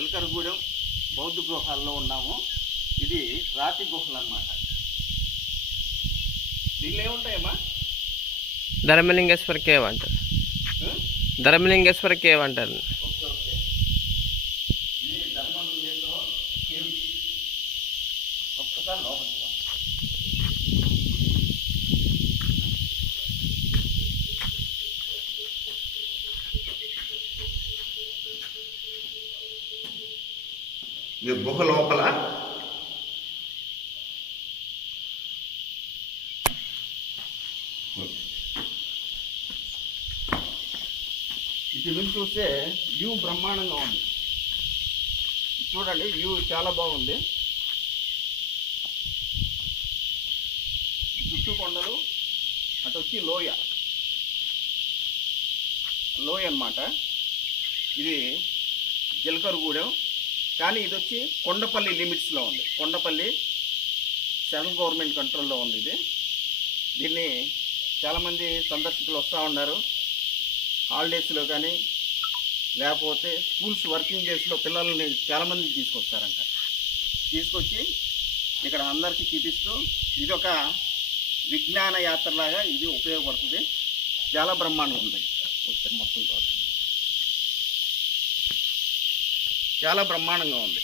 ఎల్కరగూడెం బౌద్ధ గుహల్లో ఉన్నాము. ఇది రాతి గుహలు అన్నమాట. దీనిలో ఏముంటాయమ్మా? ధర్మలింగేశ్వర కేవ్ అంటారు. ధర్మలింగేశ్వర కేవ్ అంటారు. Okay okay. ఇది ధర్మలింగేశ్వర కేవ్. ఒక్కసారి లోపలికి రా. ఇది గుహ లోపల ఇటు నుంచి చూస్తే వ్యూ బ్రహ్మాండంగా ఉంది. చూడండి, వ్యూ చాలా బాగుంది. చుట్టూ కొండలు, అటు వచ్చి లోయ అన్నమాట. ఇది ఎల్కరగూడెం, కానీ ఇది వచ్చి కొండపల్లి లిమిట్స్లో ఉంది. కొండపల్లి సెంట్రల్ గవర్నమెంట్ కంట్రోల్లో ఉంది. దీన్ని చాలామంది సందర్శకులు వస్తూ ఉన్నారు. హాలిడేస్లో కానీ లేకపోతే స్కూల్స్ వర్కింగ్ డేస్లో పిల్లల్ని చాలామంది తీసుకొస్తారంట. తీసుకొచ్చి ఇక్కడ అందరికీ చూపిస్తూ ఇది ఒక విజ్ఞాన యాత్రలాగా ఇది ఉపయోగపడుతుంది. చాలా బ్రహ్మాండంగా ఉంది. ఒకసారి మొత్తం చూడండి, చాలా బ్రహ్మాండంగా ఉంది.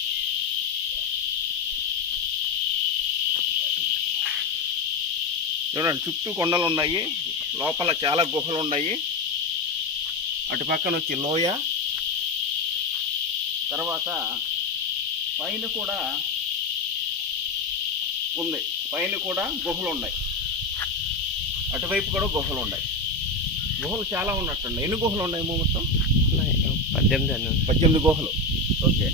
చూడండి, చుట్టూ కొండలు ఉన్నాయి, లోపల చాలా గుహలు ఉన్నాయి. అటు పక్కన వచ్చి లోయ, తర్వాత పైన కూడా ఉంది. పైన కూడా గుహలు ఉన్నాయి, అటువైపు కూడా గుహలు ఉన్నాయి. గుహలు చాలా ఉన్నట్టున్నాయి. ఎన్ని గుహలు ఉన్నాయి మొత్తం? 18 18 గుహలు. ఓకే.